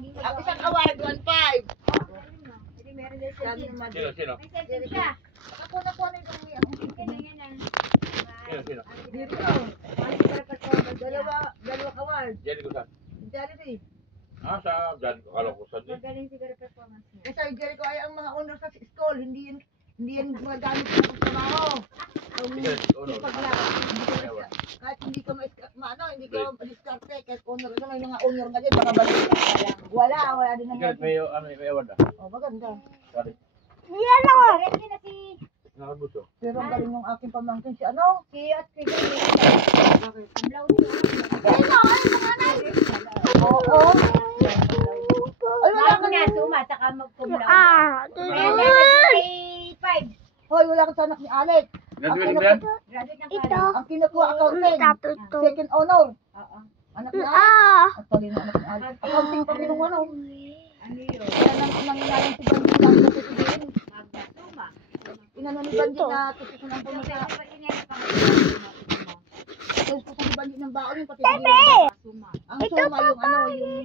laging Ang isang award, 1.5. Hindi meron din siya. Sino? May sentence siya. Ako na po na itong Ganyan. Sino? dito. Dalawa award. Jenny ko saan? Charity. Sa dyan. Akala ko saan. Magaling siguro performance niya. Kasi ang Jericho ay ang mga honor sa school, hindi yan magagamit sa trabaho. Kahit hindi ka hindi ka diskarte, kahit honor ka, may mga honor ka dyan, baka balik. Wala din ang May award Oh, maganda. Sorry. Yan ako. Ready na si Nakagusto. Pero ang galing ng aking pamangkin si ano? at Figure. Ang blaw niya. Oo. Ay, wala ka na na. suma, saka mag-kumlaw. May 5. Hoy, wala ka sa anak ni Alex. Graduate ba yan? Graduate ng Ito. college. Ang kinukuha accounting. Second honor. Oo. Anak ni Alex. At tuloy na anak ni Alex. Accounting pa kinuha ano. Ano yun? Kaya nangyayang si Banji lang sa titigirin. Magdasuma. Inano ni Banji na titigirin ang pumunta. Tapos ko sa Banji ng baon yung patigirin. Suma. Ang suma yung ano, yung